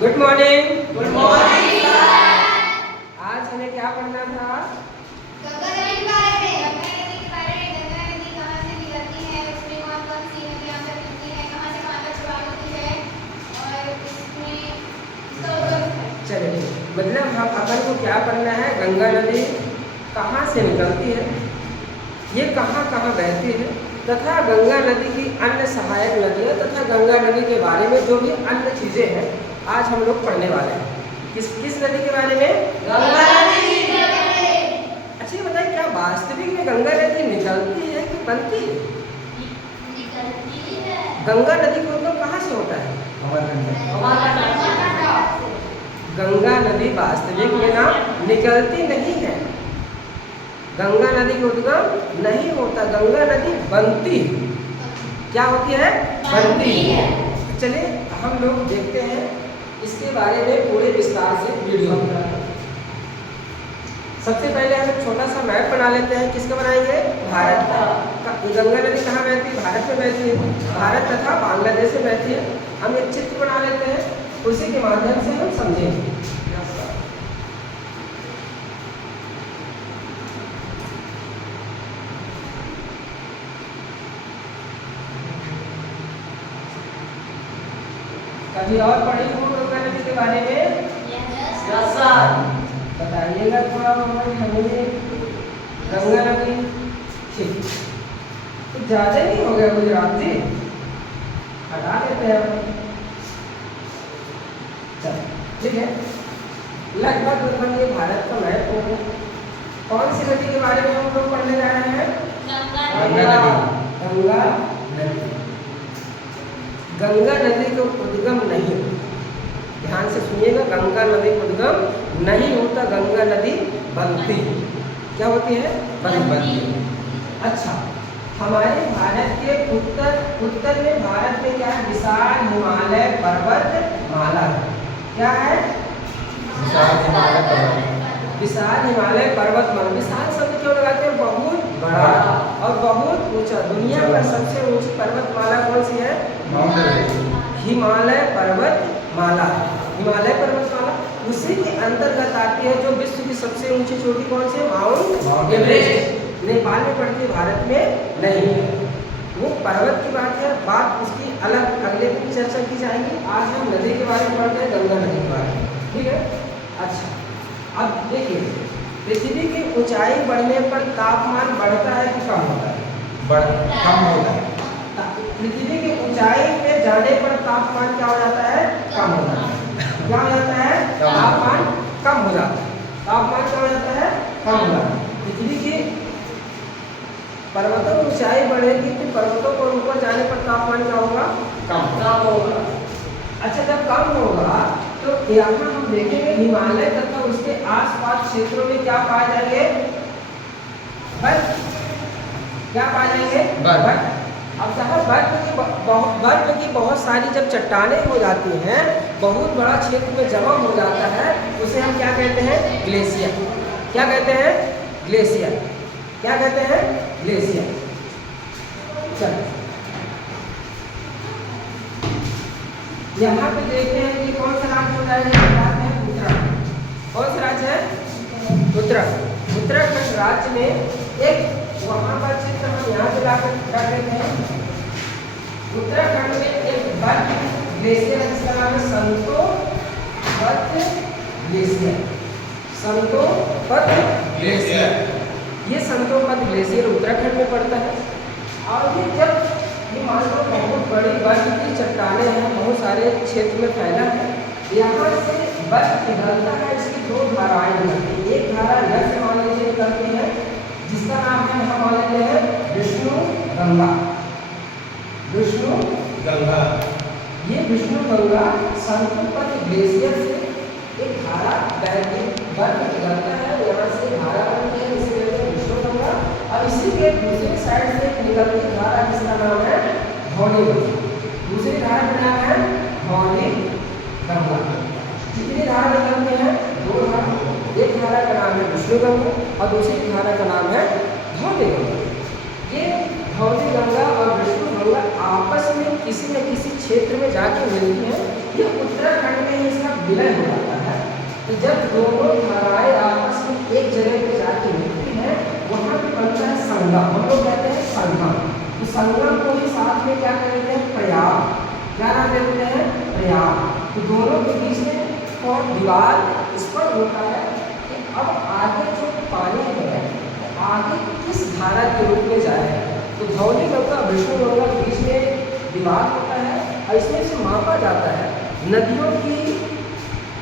Good morning. Good morning sir. आज हमें क्या पढ़ना था? गंगा नदी के बारे में। गंगा नदी के बारे में। गंगा नदी कहाँ से निकलती है, उसमें कौन कौन सी नदियाँ मिलती हैं, कहाँ से कहाँ तक प्रवाहित होती है और इसमें इसका उद्गम है। चलिए, मतलब हम अपन को क्या पढ़ना है? गंगा नदी कहाँ से निकलती है, ये कहाँ कहाँ बहती है, तथा गंगा नदी की अन्य सहायक नदियाँ तथा गंगा नदी के बारे में जो भी अन्य चीज़ें हैं आज हम लोग पढ़ने वाले हैं। किस किस नदी के बारे में? गंगा नदी के बारे में। अच्छा, ये बताइए, क्या वास्तविक में गंगा नदी निकलती है कि बनती है? निकलती है। गंगा नदी का उद्गम कहाँ से होता है? गंगा नदी वास्तविक में ना निकलती नहीं है, गंगा नदी का उद्गम नहीं होता, गंगा नदी बनती है। क्या होती है? बनती है। चलिए हम लोग देखते हैं इसके बारे में पूरे विस्तार से वीडियो। सबसे पहले हम एक छोटा सा मैप बना लेते हैं। किसका बनाएंगे? भारत का। गंगा नदी कहाँ बहती है? भारत में बहती है। भारत तथा बांग्लादेश में बहती है। हम एक चित्र बना लेते हैं, उसी के माध्यम से हम समझेंगे। कभी और पढ़ी हो गंगा नदी के बारे में? बताइएगा थोड़ा बहुत हमें। गंगा नदी ठीक तो ज़्यादा नहीं हो गया गुजरात जी, हटा देते हैं अपन। चलो ठीक है, लगभग ये भारत का मैप हो गया। कौन सी नदी के बारे में हम लोग पढ़ने जा रहे हैं? गंगा नदी। गंगा नदी को उद्गम नहीं, ध्यान से सुनिएगा, गंगा नदी का उद्गम नहीं होता, गंगा नदी बनती है। क्या होती है? बनती है। अच्छा, हमारे भारत के उत्तर में भारत में क्या है? विशाल हिमालय पर्वत माला है। क्या है? विशाल हिमालय पर्वत। विशाल हिमालय पर्वत माला। विशाल शब्द क्यों लगाते हैं? बहुत बड़ा और बहुत ऊंचा। दुनिया का सबसे ऊंची पर्वतमाला कौन सी है? हिमालय पर्वत माला। हिमालय पर्वतमाला उसी के अंतर्गत आती है जो विश्व की सबसे ऊंची चोटी कौन सी है? Mount Everest. नेपाल में पड़ती है, भारत में नहीं है। वो पर्वत की बात है, बात उसकी अलग अगले दिन चर्चा की जाएगी। आज हम नदी के बारे में पढ़ते हैं, गंगा नदी के बारे में। ठीक है। अच्छा, अब देखिए, पृथ्वी की ऊंचाई बढ़ने पर तापमान बढ़ता है कि कम होता है? कम होता है। पृथ्वी की ऊंचाई पे जाने पर तापमान क्या हो जाता है? कम हो जाता है। क्या हो जाता है? तापमान कम हो जाता है। तापमान क्या हो जाता है? कम हो जाता है। पृथ्वी की पर्वतों की ऊंचाई बढ़ेगी तो पर्वतों को ऊपर जाने पर तापमान क्या होगा? कम होगा। अच्छा, जब कम होगा तो यहाँ हम देखेंगे हिमालय तथा उसके आसपास क्षेत्रों में क्या पाए जाएंगे? बर्फ। क्या पाए जाएंगे? बर्फ। अब साहब, बर्फ की बहुत सारी जब चट्टानें हो जाती हैं, बहुत बड़ा क्षेत्र में जमा हो जाता है, उसे हम क्या कहते हैं? ग्लेशियर। क्या कहते हैं? ग्लेशियर। क्या कहते हैं? ग्लेशियर। चलो, यहाँ पे देखते हैं कि कौन सा राज्य होता है? उत्तराखंड। कौन सा राज्य है? उत्तराखंड। उत्तराखंड राज्य में एक वहाँ पर चित्र हम यहाँ पे लाकर रख देते हैं। उत्तराखंड में एक बर्फ ग्लेशियर है जिसका नाम है संतोपत ग्लेशियर। संतोपत ग्लेशियर। ये संतोपत ग्लेशियर उत्तराखंड में पड़ता है। और ये जब ये मान लो बहुत बड़ी बर्फ की चट्टानें हैं, बहुत सारे क्षेत्र में फैला है, यहाँ से बर्फ पिघलता है। इसकी दो धाराएं निकलती हैं। एक धारा इधर से मान लीजिए निकलती है जिसका नाम है, हम मान लेते हैं विष्णु गंगा। विष्णु गंगा। ये विष्णु गंगा संतोपत ग्लेशियर से एक धारा बहती, बर्फ पिघलता है, यहाँ से धारा बनती है, इसे कहते हैं विष्णु गंगा। और इसी के दूसरी साइड से निकलती धारा जिसका नाम है धौली गंगा। दूसरी धारा का नाम है धौली गंगा। कितनी धारा निकलती है? दो धारा। एक धारा का नाम है विष्णु गंगा और दूसरी धारा का नाम है धौली गंगा। ये धौली गंगा और विष्णु गंगा आपस में किसी न किसी क्षेत्र में जाके मिलती हैं, ये उत्तराखंड में ही इसका विलय हो जाता है। तो जब दोनों धाराएं आपस में एक जगह पे जाके मिलती हैं, वहाँ पे बनता है संगम। हम लोग कहते हैं संगम। तो संगम को ही साथ में क्या कहते हैं, प्रयाग। क्या नाम देते हैं, प्रयाग। तो दोनों के बीच में कौन दीवार स्पर्श होता है कि अब आगे जो पानी है आगे किस धारा के रूप में जाएगा। तो धौली गंगा विष्णु गंगा के बीच में दीवार होता है और इसमें से मापा जाता है नदियों की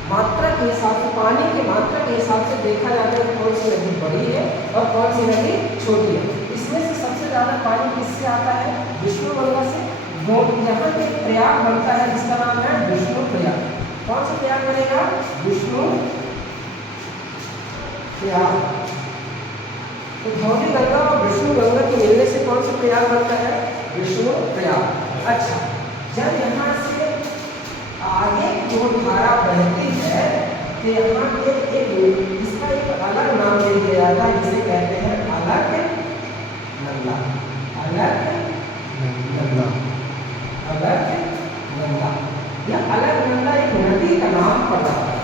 मात्रा के हिसाब से, पानी की मात्रा के हिसाब से देखा जाता है कौन सी नदी बड़ी है और कौन सी नदी छोटी है। इसमें से सबसे ज़्यादा पानी किससे आता है, विष्णु गंगा से। यहाँ पे प्रयाग बनता है जिसका नाम है विष्णु प्रयाग। कौन सा प्रयाग बनेगा, विष्णु प्रयाग। तो धौली गंगा और विष्णु गंगा के मिलने से कौन सा प्रयाग बनता है, विष्णु प्रयाग। अच्छा, जब यहाँ से आगे जो धारा बहती है तो यहाँ पे एक इसका एक अलग नाम दे दिया जाता है जिसे कहते हैं अलग नंदा। अलग नंदा, अलग नंदा। यह अलग नंदा एक नदी का नाम पड़ रहा है।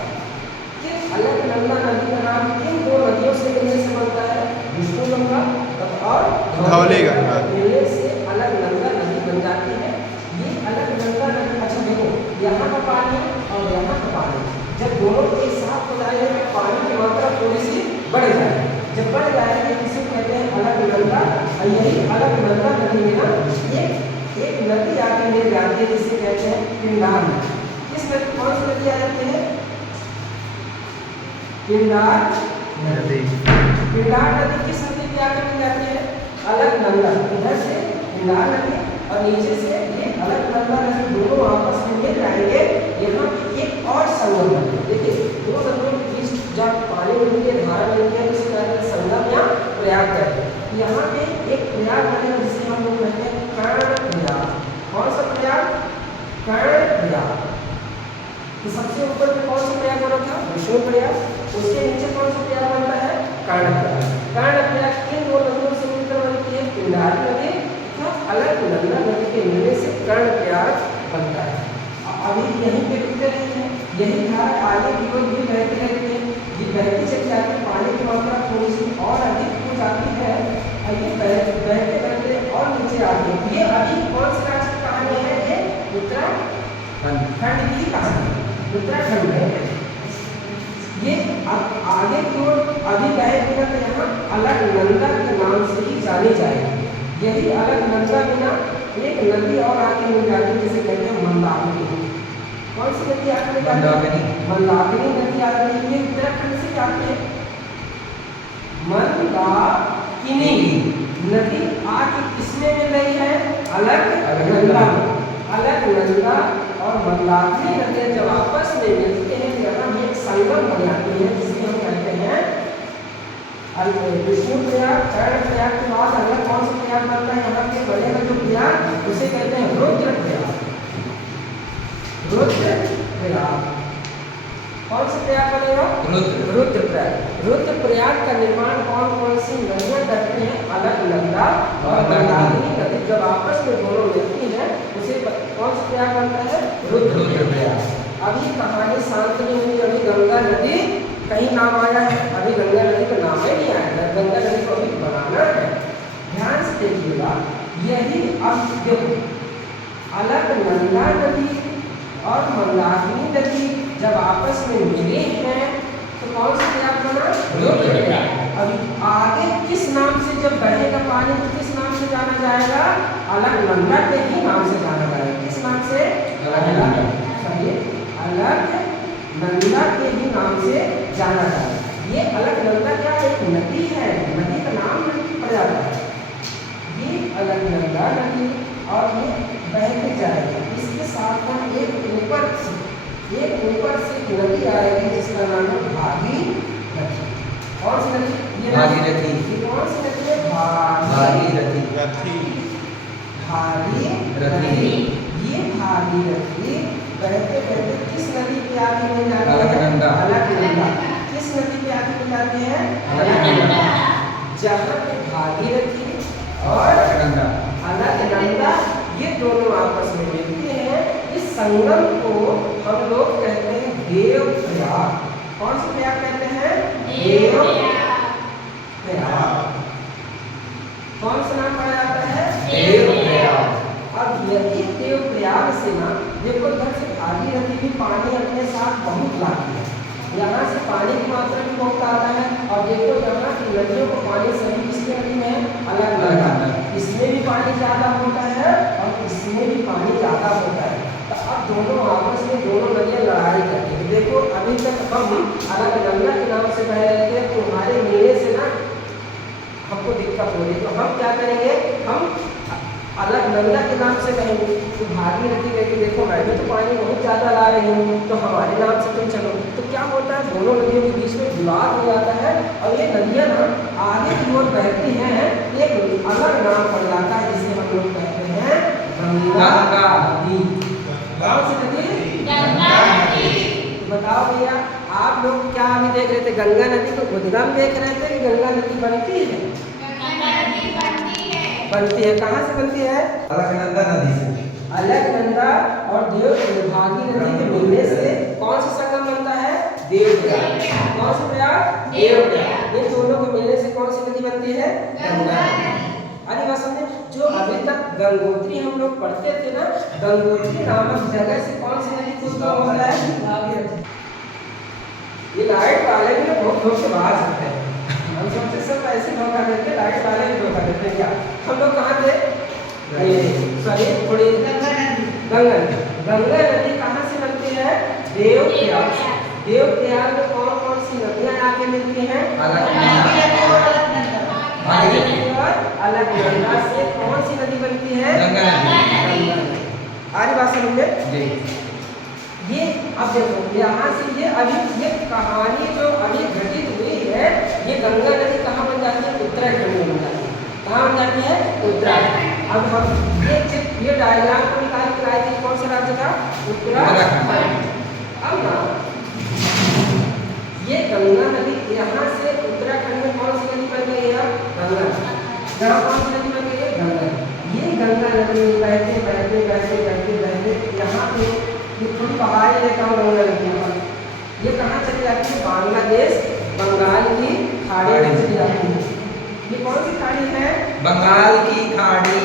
किस अलग नंदा नदी का नाम किन दो नदियों से मिलने से बनता है, विष्णु गंगा और धौली गंगा मिलने से अलग नंदा नदी बन जाती है। ये अलग नंदा नदी, अच्छा देखो यहाँ का पानी और यहाँ का पानी जब दोनों एक साथ हो जाएंगे तो पानी की मात्रा थोड़ी सी बढ़ जाएगी। जब बढ़ जाएगी इसे कहते हैं अलग नंदा। और यही अलग नंदा नदी में ना एक नदी आके मिल जाती है जिसे कहते हैं पिंडार नदी। किस नदी, कौन सी नदी आ जाती है, पिंडार नदी। पिंडार नदी किस नदी पे आके मिल जाती है, अलग नंदा। इधर से पिंडार नदी और नीचे से ये अलग नंदा नदी, दोनों आपस में मिल जाएंगे। यहाँ पे एक और संगम बनेगा। देखिए दो नदियों के बीच जब पानी मिलती है, धारा मिलती है, इसे कहते हैं संगम या प्रयाग कहते हैं। यहाँ पे एक प्रयाग बनेगा जिसे हम लोग कहते हैं कर्ण प्रयाग। कौन सा प्रयाग, कर्ण प्रयाग। तो सबसे ऊपर में कौन सा प्रयाग बना था, विष्णु प्रयाग। उसके नीचे कौन सा प्रयाग बनता है, कर्ण प्रयाग। कर्ण प्रयाग किन दो नदियों से मिलकर बनती है, पिंडारी नदी तथा अलग नंदा नदी के मिलने से कर्ण प्रयाग बनता है। अभी यहीं पे रुकते नहीं है, यही धारा आगे की ओर भी बहती रहती है। ये बहती चली जाती है, पानी की मात्रा थोड़ी सी और अधिक हो जाती है और ये बहते बहते और नीचे आती है। ये अभी कौन सी राज्य की कहानी है, ये उत्तराखंड की कहानी। उत्तराखंड में ये आगे की ओर अभी बहेगी ना तो यहाँ अलग नंदा के नाम से ही जानी जाएगी। यही अलग नंदा बिना एक नदी और आगे मिल जाती है जिसे कहते हैं मंदाकिनी। कौन सी नदी आगे मिल जाती है, मंदाकिनी नदी आगे मिलती है। उत्तराखंड से आती है मंदाकिनी नदी आगे किसमें मिल रही है, अलग नंदा। अलग नंदा और मंदाकिनी नदी जब आपस में मिलते हैं यहाँ एक संगम बन जाती है जिसे हम कहते हैं विष्णु प्रयाग। कर्ण प्रयाग के बाद अगला कौन सा प्रयाग बनता है, यहाँ पे बनेगा जो प्रयाग उसे कहते हैं रुद्र प्रयाग। रुद्र प्रयाग। कौन सा प्रयाग बनेगा, रुद्र प्रयाग। रुद्र प्रयाग का निर्माण कौन कौन सी नदियाँ करती हैं, अलग नंदा और मंदाकिनी नदी जब आपस में दोनों मिलती है उसे कौन सा प्रयाग बनता है, रुद्र प्रयाग। अभी कहानी शांत नहीं हुई, अभी गंगा नदी कहीं नाम आया है, अभी गंगा नदी का नाम ही नहीं आया। गंगा नदी को अभी बनाना है। ध्यान से देखिएगा, यही अब देखो अलग नंदा नदी और मंदाकिनी नदी जब आपस में मिले हैं तो कौन सा प्रयाग बना, रुद्र प्रयाग। अभी आगे किस नाम से जब बहेगा पानी तो किस नाम से जाना जाएगा, अलग नंदा के ही नाम से जाना जाएगा। किस नाम से, अलग नंदा के ही नाम से जाना जाएगा। ये अलग नंदा क्या एक नदी है, नदी का नाम नदी पड़ जाता है। ये अलग नंदा नदी और ये बह के जाएगा। इसके साथ में एक ऊपर से नदी आएगी जिसका नाम है भागीरथी। कौन सी नदी, ये भागीरथी। ये कौन सी नदी है, भागीरथी। भागीरथी। ये भागीरथी बहते बहते किस नदी पे आके मिल जाती है, अलग नंदा। किस नदी पे आके मिल जाती है, अलग नंदा। जहाँ पे भागीरथी और अलग नंदा ये दोनों आपस में मिलते हैं संगम को हम लोग कहते हैं देवप्रयाग। कौन सा प्रयाग कहते हैं? देवप्रयाग। कौन सा नाम पड़ा जाता है? देवप्रयाग। अब यही देवप्रयाग से ना देखो इधर से भागीरथी भी पानी अपने साथ बहुत लाती है। यहाँ से पानी की मात्रा भी बहुत आता है। और देखो यहाँ की नदियों को पानी सभी किसकी नदी में अलग अलग आता है। इसमें भी पानी ज़्यादा होता है और इसमें भी पानी ज़्यादा होता है। तो अब दोनों आपस में दोनों नदियाँ लड़ाई करती है। देखो अभी तक हम अलग गंगा के नाम से बह रहे थे, तुम्हारे मेले से ना हमको दिक्कत हो रही है। तो हम क्या करेंगे, हम अलग नंदा के नाम से कहेंगे। तो भागीरथी कहेगी देखो मैं भी तो पानी बहुत ज़्यादा ला रही हूँ, तो हमारे नाम से तुम चलो। तो क्या होता है, दोनों नदियों के बीच में विवाद हो जाता है और ये नदियाँ ना आगे की ओर बहती हैं, एक अलग नाम पड़ जाता है जिसे हम लोग कहते हैं गंगा नदी। कौन सी नदी? गंगा नदी। बताओ भैया, आप लोग क्या अभी देख रहे थे? गंगा नदी को उद्गम देख रहे थे कि गंगा नदी बनती है? गंगा नदी बनती है। बनती है। कहाँ से बनती है? अलकनंदा नदी से। अलकनंदा और भागीरथी के मिलने से कौन सा संगम बनता है? देवप्रयाग। कौन सा प्रयाग? देवप्रयाग। ये दोनों के मिलने से कौन सी नदी बनती है? गंगा नदी। अरे बात समझे, जो अभी तक गंगोत्री हम लोग पढ़ते थे ना, गंगोत्री नामक जगह से कौन सी नदी का उद्गम होता है? भागीरथी। ये लाइट वाले भी बहुत लोग से बाहर जाते हैं। हम सबसे सब ऐसे धोखा देते हैं, लाइट वाले भी धोखा देते हैं। क्या हम लोग कहाँ थे? सॉरी थोड़ी गंगा नदी कहाँ से बनती है? देवप्रयाग। देवप्रयाग में कौन कौन सी नदियाँ आके मिलती हैं? अलकनंदा से कौन सी नदी बनती है? गंगा नदी। आरी बात समझे? जी। ये अब देखो यहाँ से ये अभी ये कहानी जो अभी घटित हुई है, ये गंगा नदी कहाँ बन जाती है? उत्तराखंड में बन जाती है। कहाँ बन जाती है? उत्तराखंड। अब हम ये डायग्राम को निकाल के लाए थे, कौन सा राज्य था? उत्तराखंड। अब ना ये गंगा नदी यहाँ से उत्तराखंड में कौन सी नदी बन गई है? गंगा। यहाँ कौन सी नदी बन गई है? गंगा। ये गंगा नदी बहते बहते बहते बहते बहते यहाँ पे ये थोड़ी पहाड़ी रेखा में गंगा नदी है। ये कहाँ चली जाती है? बांग्लादेश बंगाल की खाड़ी में चली जाती है। ये कौन सी खाड़ी है? बंगाल की खाड़ी।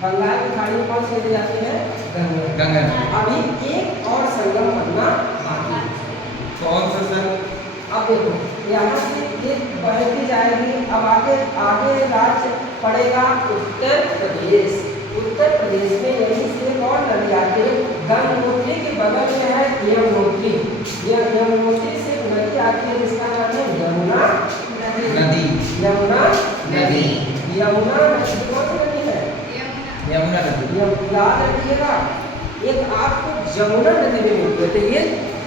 बंगाल की खाड़ी में कौन सी चली जाती है? गंगा। अभी एक और संगम बनना बाकी है। कौन सा सर? अब देखो यहाँ से ये बहती जाएगी। अब आगे राज्य पड़ेगा उत्तर प्रदेश। उत्तर प्रदेश में यहीं से कौन नदी आती है? गंगोत्री के बगल में है यमुनोत्री। ये यमुनोत्री से नदी आती है जिसका नाम है यमुना नदी। यमुना नदी। यमुना नदी कौन सी नदी है? यमुना नदी। याद रखिएगा, एक आपको जमुना नदी में मिलती है, तो ये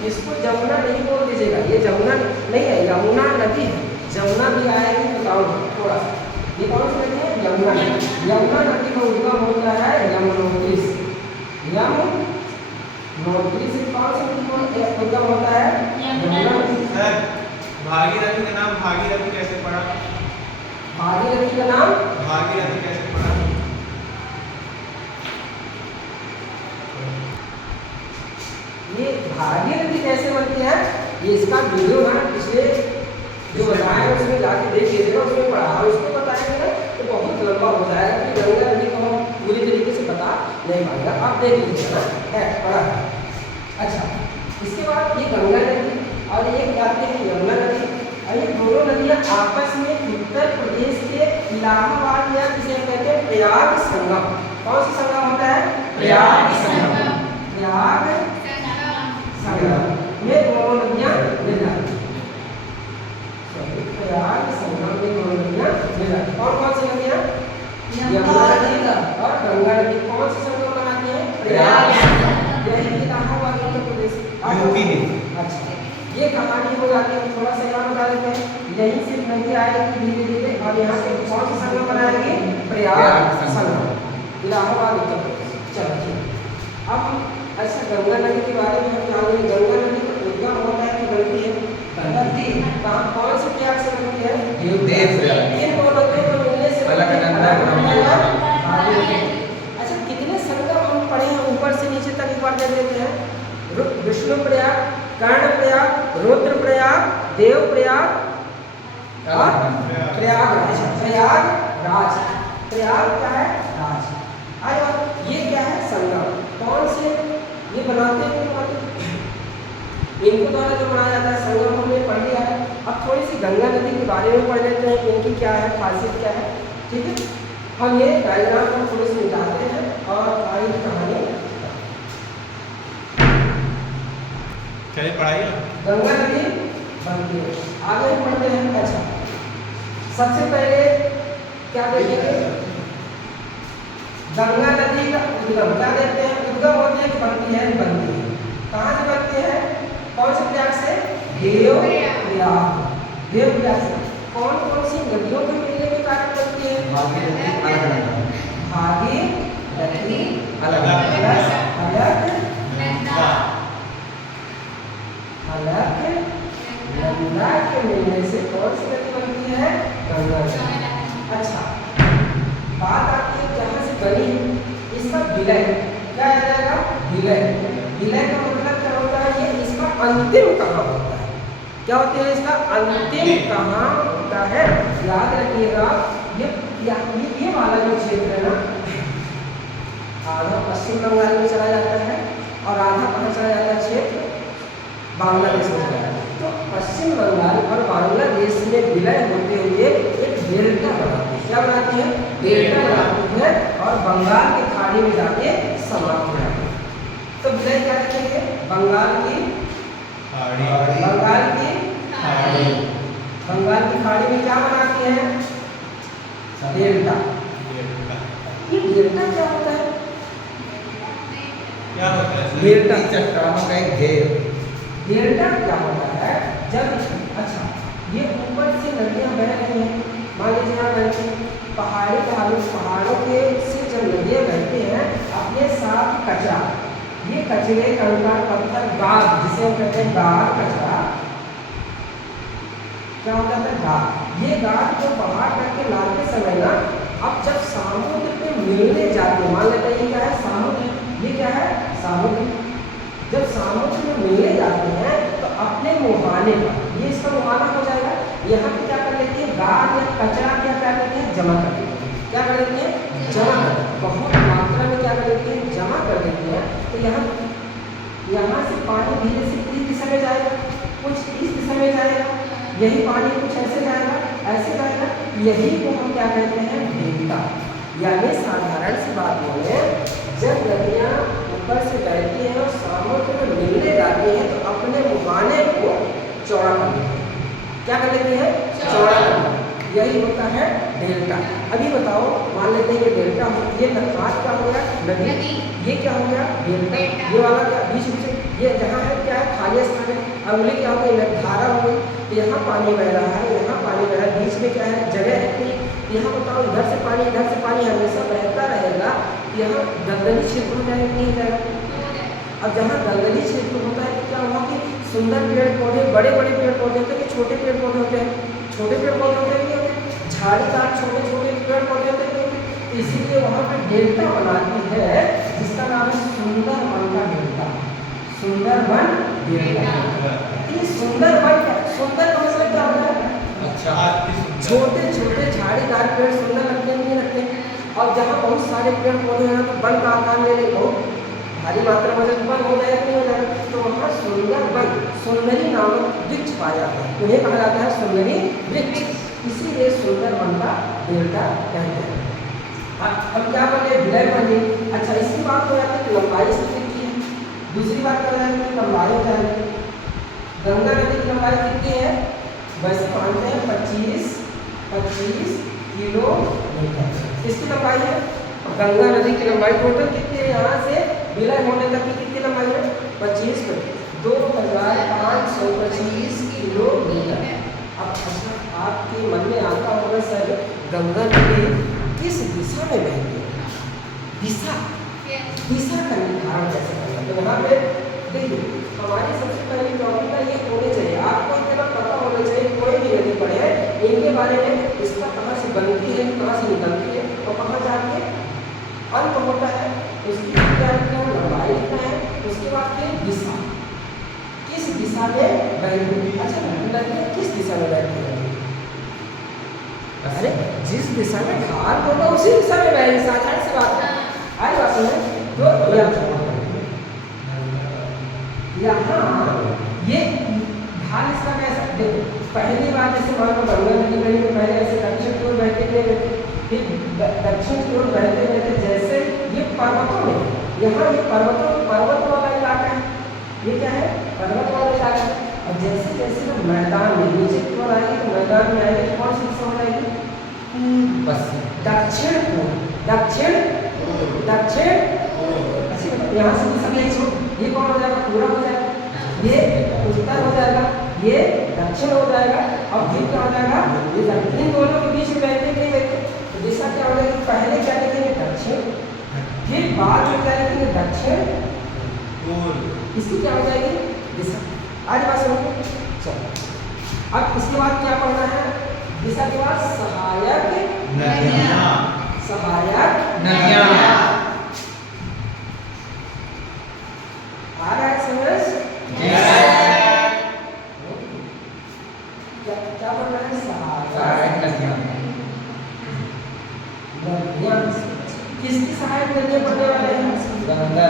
इसको जमुना नहीं बोल दीजिएगा, ये जमुना नहीं है, यमुना नदी है। जमुना भी आएगी बताओ थोड़ा सा। ये कौन सी नदी है? यमुना नदी। यमुना नदी का उद्गम होता है यमुनोत्री से। यमुनोत्री से कौन सी नदी का उद्गम होता है? यमुना नदी। सर भागीरथी का नाम भागीरथी कैसे पड़ा? भागीरथी का नाम भागीरथी कैसे पड़ा? ये भागीरथी कैसे बनती है, ये इसका वीडियो ना पिछले जो बताया है उसमें जाके देख लीजिएगा, उसमें पढ़ा है। उसको बताएंगे ना तो बहुत लंबा हो जाएगा कि गंगा नदी को हम पूरी तरीके से बता नहीं पाएगा। आप देख लीजिएगा ना, है पढ़ा है। अच्छा, इसके बाद ये गंगा नदी और एक आती है यमुना नदी। और ये दोनों नदियाँ आपस में उत्तर प्रदेश के इलाहाबाद या जिसे हम कहते हैं प्रयाग संगम। कौन सा संगम होता है? प्रयाग संगम। प्रयाग संगम में दोनों नदियाँ मिल जाती हैं। प्रयाग संगम में दोनों नदियाँ मिल जाती हैं। कौन कौन सी नदियाँ? यमुना नदी और गंगा नदी। कौन सा संगम बनाती है? प्रयाग संगम। यही इलाहाबाद उत्तर प्रदेश यूपी में। अच्छा, ये कहानी हो जाती है। थोड़ा सा यहाँ बता देते हैं, यहीं से नदी आएगी धीरे धीरे और यहाँ से कौन सा संगम बनाएगी? प्रयाग संगम, इलाहाबाद उत्तर प्रदेश। चलो ठीक। अब हम ऐसा गंगा नदी के बारे में हम जानेंगे। गंगा नदी का उद्गम होता है कि बनती है बनती कहाँ? कौन से प्रयाग से बनती है? देवप्रयाग। इन दोनों नदियों को मिलने से अलकनंदा। अच्छा, कितने संगम हम पढ़े हैं पढ़ लेते हैं। विष्णु प्रयाग, कर्ण प्रयाग, रुद्र प्रयाग, देव प्रयाग और प्रयागराज। प्रयागराज, प्रयाग क्या है? राज। आगे बात, ये क्या है? संगम। कौन से ये बनाते हैं? इनको द्वारा जो बनाया जाता है संगम हमने पढ़ लिया है। अब थोड़ी सी गंगा नदी के बारे में पढ़ लेते हैं, इनकी क्या है खासियत, क्या है। ठीक है, हम ये डायग्राम को थोड़ी सी मिटाते हैं और आगे की कहानी चलिए पढ़ाइए। गंगा नदी बनती है। आगे हम पढ़ते हैं। अच्छा, सबसे पहले क्या देखेंगे? गंगा नदी का उद्गम क्या देखते हैं? उद्गम होती है, बनती है, बनती है। कहाँ से बनती है? कौन से प्रयाग से? देव प्रयाग। देव प्रयाग से। कौन कौन सी नदियों के मिलने के कारण बनती है? भागीरथी अलग नंदा के मिलने से कौन सी नदी बनती है? गंगा नदी। अच्छा, बात आती है जहाँ से बनी इसका विलय क्या आ जाएगा? विलय। विलय का मतलब क्या होता है? ये इसका अंतिम कहाँ होता है? क्या होता है इसका अंतिम कहाँ होता है? याद रखिएगा, ये वाला जो क्षेत्र है ना, आधा पश्चिम बंगाल में चला जाता है और आधा कहाँ चला जाता है? क्षेत्र बांग्लादेश में चला जाता है। तो पश्चिम बंगाल और बांग्लादेश में विलय होते हुए एक डेल्टा बनाती है। क्या बनाती है? डेल्टा बनाती है और बंगाल की खाड़ी में जाके समाप्त हो जाती है। तो विलय क्या लिखेंगे? बंगाल की खाड़ी में क्या बनाती है? डेल्टा। ये डेल्टा क्या होता है? क्या होता है? डेल्टा चट्टानों का एक घेर। डेल्टा क्या होता है? जब अच्छा, ये ऊपर से नदियाँ बह रही हैं, मान लीजिए यहाँ बहती हैं, पहाड़ों के से जब नदियाँ बहती हैं, अपने साथ कचरा, ये कचरे, कंकड़, पत्थर, गाद, जिसे हम कहते हैं गाद, कचरा क्या होता है? गाद। ये गाद को बाहर करके लाते समय ना, अब जब समुद्र पे मिलने जाते हैं, मान लेते हैं ये क्या है? समुद्र। ये क्या है? समुद्र। जब समुद्र में मिलने जाते हैं तो अपने मुहाने पर, ये इसका मुहाना हो जाएगा। यहाँ पे क्या कर लेते हैं? गाद या कचरा क्या करते हैं? जमा कर देते हैं। क्या कर देते हैं? जमा कर, बहुत मात्रा में क्या कर देते हैं? जमा कर देते हैं। तो यहाँ से पानी धीरे से इस दिशा में जाएगा, कुछ इस दिशा में जाएगा, यही पानी कुछ ऐसे जाएगा, ऐसे जाएगा। यही को हम क्या कहते हैं? डेल्टा। यानी साधारण सी बात बोले, जब नदियाँ ऊपर से बहती हैं और समुद्र में मिलने जाती हैं तो अपने मुहाने को चौड़ा कर देती हैं। क्या कर लेती है? चौड़ा कर देती है। यही होता है डेल्टा। अभी बताओ, मान लेते हैं ये डेल्टा, ये नकात क्या हो गया? नदी। ये क्या हो गया? डेल्टा। ये वाला क्या? बीच में ये जहाँ है क्या है? खाली स्थान है। अगली क्या हो गई? धारा हो गई। यहाँ पानी बह रहा है, यहाँ पानी बह रहा है, बीच में क्या है? जगह है। यहाँ बताओ, इधर से पानी हमेशा बहता रहेगा। यहाँ दलदली क्षेत्र हो जाएगा, नहीं जाएगा। अब जहाँ दलदली क्षेत्र होता है तो क्या हुआ कि सुंदर पेड़ पौधे, बड़े बड़े पेड़ पौधे होते हैं कि छोटे पेड़ पौधे होते हैं? छोटे पेड़ पौधे होते हैं, नहीं होते? झाड़ीदार छोटे छोटे पेड़ पौधे होते हैं। इसीलिए वहाँ पर डेल्टा बनाती है, जिसका नाम है सुंदरवन का डेल्टा। सुंदरवन डेल्टा। ये सुंदरवन, सुंदर का मतलब क्या होता है? अच्छा, छोटे छोटे झाड़ीदार पेड़ सुंदर लगते हैं, नहीं लगते? और जहाँ बहुत सारे पेड़ पौधे हैं तो वन का आकार ले लेंगे, बहुत भारी मात्रा में जब वन हो जाएगा, नहीं हो जाएगा, तो वहाँ सुंदर वन, सुंदरी नामक वृक्ष पाया जाता है। उन्हें कहा जाता है सुंदरी वृक्ष, इसीलिए सुंदर वन का डेल्टा कहते हैं। अब क्या बने? विलय बने। अच्छा, इसकी बात हो जाती है लंबाई से कितनी है। दूसरी बात क्या है? लंबाई हो जाएगी। गंगा नदी की लंबाई कितनी है? वैसे मानते हैं 25 किलोमीटर इसकी लंबाई है। गंगा नदी की लंबाई टोटल कितनी है? यहाँ से विलय होने तक की कितनी लंबाई है? 25,2525 किलोमीटर। अब अच्छा, आपके मन में आता होगा सर, गंगा नदी किस दिशा में बहती है? दिशा का निर्धारण कैसे करना? तो यहाँ पे देखिए, हमारी सबसे पहली टॉपिक ये होनी चाहिए, आपको इतना पता होना चाहिए, कोई भी नदी पढ़े इनके बारे में, इसका कहाँ से बनती है, कहाँ से निकलती है और कहाँ जाके अंत होता है। इसकी क्या लिखना है? लंबाई लिखना है, जिस दिशा में ढाल होगा उसी दिशा में बहेगी, साधारण सी बात है। आज बात सुने तो यहाँ ये ढाल इसका कैसा, देखो पहली बात जैसे मान लो गंगा नदी बनी तो पहले ऐसे दक्षिण की ओर बहते हुए, फिर दक्षिण की ओर बहते बहते जैसे ये पर्वतों में, यहाँ ये पर्वत वाला इलाका है, ये क्या है पर्वत वाला इलाका है। और जैसे जैसे तो मैदान में नीचे की ओर आएगी तो मैदान में आएगी तो कौन सी दिशा हो जाएगी, दक्षिण पूर्व, दक्षिण दक्षिण। यहाँ से दिशा ये कौन हो जाएगा, पूरा हो जाएगा, ये उत्तर हो जाएगा, ये दक्षिण हो जाएगा, और फिर क्या हो जाएगा, ये इन दोनों के बीच में बहते नहीं बहते तो दिशा क्या हो जाएगी, पहले क्या लिखेंगे दक्षिण, फिर बाद में क्या लिखेंगे दक्षिण, इसकी क्या हो जाएगी दिशा। आज बात सुनो, चलो अब इसके बाद क्या पढ़ना है, दिशा के बाद सहायक नदियाँ, सहायक नदियाँ। आ रहा है समझ, क्या पढ़ना है, सहायक नदियाँ। नदियाँ किसकी सहायक नदियाँ पढ़ने वाले हैं, गंगा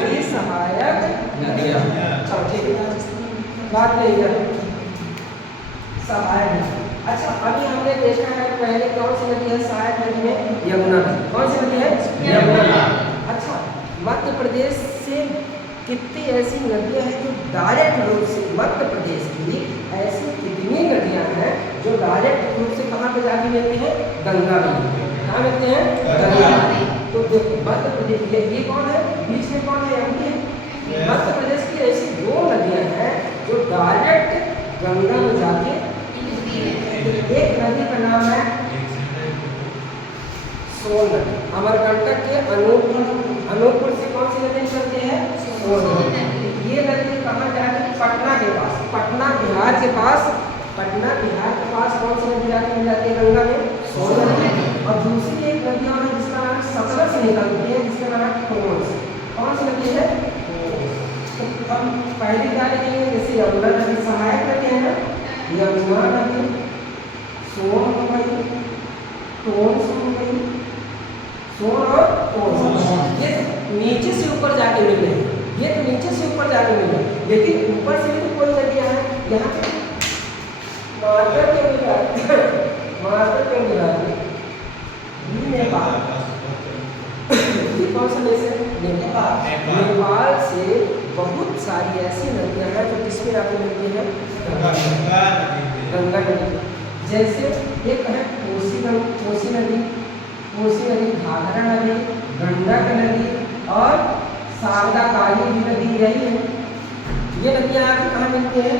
की सहायक नदियाँ। चलो ठीक है, बात नहीं है सहायक नदी। अच्छा अभी हमने देखा है पहले कौन सी नदी है सहायक नदी में, यमुना नदी। कौन सी नदी है, यमुना। अच्छा मध्य प्रदेश से कितनी ऐसी नदियां हैं जो डायरेक्ट रूप से, मध्य प्रदेश की ऐसी कितनी नदियां हैं जो डायरेक्ट रूप से कहाँ पे जाके मिलती हैं, गंगा में। कहाँ मिलते हैं, गंगा में। तो देखो मध्य प्रदेश ये कौन है, बीच में कौन है, एमपी है। मध्य प्रदेश की ऐसी दो नदियां हैं जो डायरेक्ट गंगा में जाके, एक नदी का नाम है सोन नदी। अमरकंटक के अनूपपुर से कौन सी नदी निकलती है, सोन नदी। ये नदी कहाँ जाती है, पटना के पास, पटना बिहार के पास, पटना बिहार के पास कौन सी नदी जाके मिल जाती है गंगा में, सोन नदी। और दूसरी एक नदी और है जिसका नाम सतलज से निकलती है, जिसका नाम है टोंस। कौन सी नदी है, तो हम पहले क्या लिखेंगे, जैसे यमुना नदी सहायक नदी है ना, यमुना नदी, सोन हो गई, टोंस हो गई, सोन और टोंस। ये नीचे से ऊपर जाके मिल रहे हैं, ये तो नीचे से ऊपर जाके मिल रहे हैं, लेकिन ऊपर से भी तो कोई नदियाँ हैं। यहाँ पे मार्कर क्यों मिला है, मार्कर क्यों मिला है, नेपाल। ये कौन सा देश है, नेपाल। नेपाल से बहुत सारी ऐसी नदियाँ हैं जो किसमें आके मिलती है, गंगा नदी। जैसे एक है कोसी नदी, कोसी नदी, घाघरा नदी, गंडक नदी और शारदा काली नदी, यही है। ये नदियाँ आके कहाँ मिलती हैं,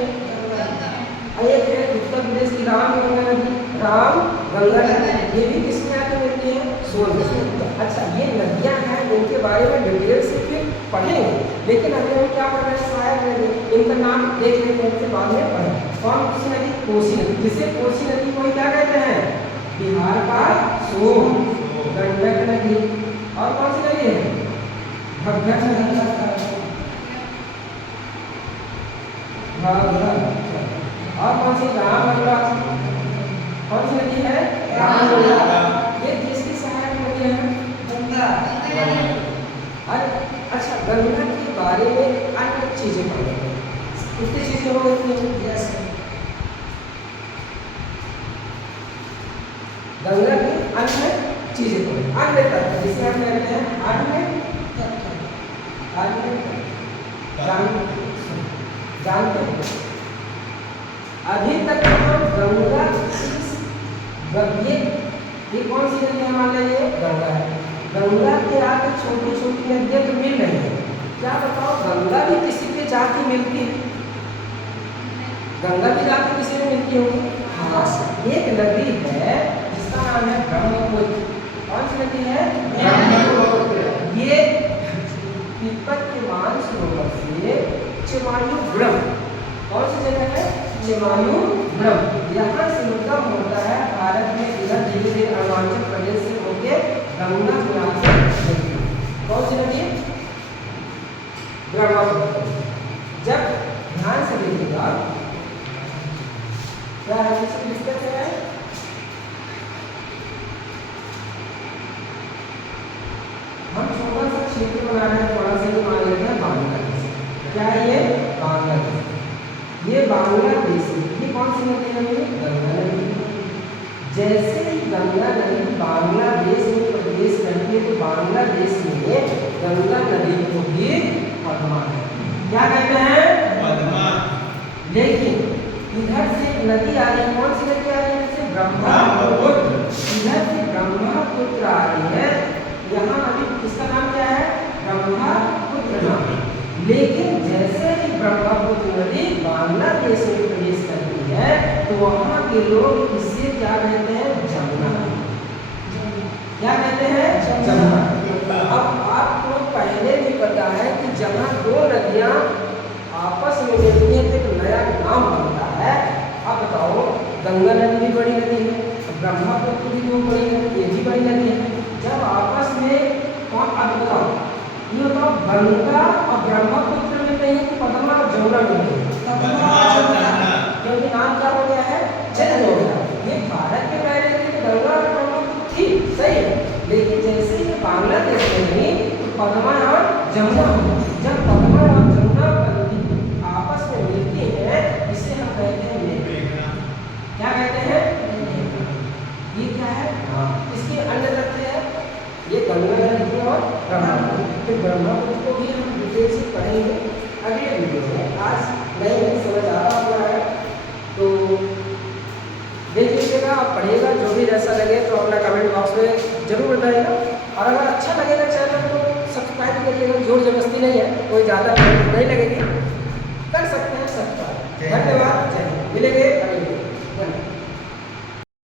एक है उत्तर प्रदेश की राम गंगा नदी, राम गंगा नदी, ये भी किसमें आके मिलती है, सोन नदी। अच्छा ये नदियाँ हैं, इनके बारे में डिटेल से फिर पढ़ेंगे, लेकिन अभी हम क्या पढ़ रहे हैं, सहायक नदी। इनका नाम देख लेते हैं, फिर बाद में पढ़ें। कौन सी नदी, कोसी नदी, जिसे कोसी नदी को क्या कहते हैं, बिहार का सोन। गंडक नदी, और कौन सी नदी है, घग्गर नदी, और कौन सी, रामगंगा। कौन सी नदी है, रामगंगा। ये किसकी सहायक नदी है, गंगा। अच्छा गंगा के बारे में अन्य चीजें पढ़ लेते हैं, कितनी चीजें हो गई, गंगा की अन्य चीजें पढ़े, अन्य तत्व जिसे हम कहते हैं अन्य जानते हैं। अभी तक हम गंगा, ये कौन सी नदी मान लीजिए, गंगा है। गंगा के आगे छोटी छोटी नदियाँ तो मिल रही है, क्या बताओ गंगा भी किसी के जाके मिलती है, गंगा भी जाके किसी में मिलती होगी। हाँ एक नदी है जिसका नाम है ब्रह्मपुत्र। कौन सी नदी है, ब्रह्मपुत्र। ये तिब्बत के मानसरोवर से चिमायुब्रम, कौन सी जगह है, चिमायुब्रम, यहाँ से उद्गम होता है भारत में, इधर धीरे धीरे अरुणाचल प्रदेश से होके गंगा मिलाकर मिलती है। कौन सी नदी, ब्रह्मपुत्र। जब ध्यान से देखिएगा क्या है, में आ रहा है थोड़ा सा, ये मान लेते हैं बांग्लादेश। क्या है ये? बांग्लादेश। ये बांग्लादेश, ये कौन सी नदी है मेरी? गंगा नदी। जैसे ही गंगा नदी बांग्लादेश में प्रवेश करती है तो बांग्लादेश में गंगा नदी को भी पद्मा है। क्या कहते हैं? पद्मा। लेकिन इधर से एक नदी आ रही है, कौन सी नदी आ रही है? जैसे ब्रह्मपुत्र। इधर से ब्रह्मपुत्र आ रही है, यहाँ अभी इसका नाम क्या है? ब्रह्मपुत्र नाम। लेकिन जैसे ही ब्रह्मपुत्र नदी बांग्लादेश में प्रवेश करती है तो वहाँ के लोग इसे क्या कहते हैं? जमुना। क्या कहते हैं? जमुना। अब आपको पहले भी पता है कि जहाँ दो नदियाँ आपस में मिलती हैं तो एक नया नाम बनता है। अब बताओ, गंगा नदी भी बड़ी नदी है, ब्रह्मपुत्र भी तो बड़ी नदी, ये भी बड़ी नदी है। जब आपस में कौन, अब बताओ ये बताओ, गंगा और ब्रह्मपुत्र में कहीं तो पद्मा और जमुना में नहीं, क्योंकि नाम क्या हो गया है? चेंज हो गया। ये भारत के पहले थी तो गंगा और ब्रह्मपुत्र थी, सही है, लेकिन जैसे ही बांग्लादेश में गई तो पद्मा और जमुना हो। जब पद्मा और जमुना आपस में मिलती है इसे हम कहते हैं मेघना। क्या कहते हैं? ये क्या है? इसकी अन्य तथ्य है, ये गंगा नदी और ब्रह्मपुत्र। तो ब्रह्मपुत्र को भी हम डिटेल से पढ़ेंगे अगले वीडियो में। आज नहीं समझ आ रहा है तो देख लीजिएगा, आप पढ़िएगा, जो भी जैसा लगे तो अपना कमेंट बॉक्स में जरूर बताइएगा। और अगर अच्छा लगेगा चैनल तो सब्सक्राइब करिएगा, जोर जबरदस्ती नहीं है, कोई ज़्यादा नहीं लगेगी, कर सकते हैं सब्सक्राइब। धन्यवाद, मिलेंगे।